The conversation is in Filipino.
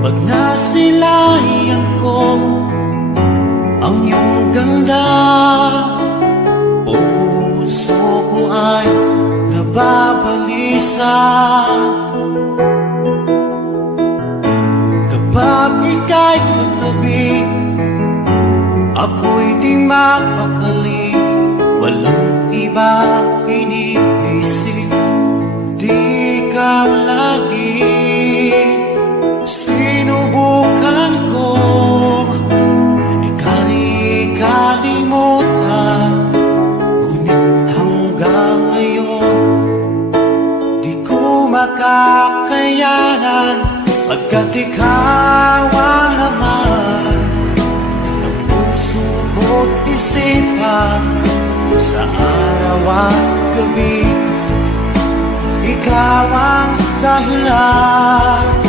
Pag nasilayan ko ang iyong ganda, puso ko ay nababalisa. Kapag ika'y katabi, ako'y di mapakali. Walang iba iniisip, di ka lagi. Sinubukan ko ika'y kalimutan, ngunit hanggang ngayon di ko makakayanan. Pagkat ikaw ang laman ng puso ko't isipan, sa araw at gabi ikaw ang dahilan.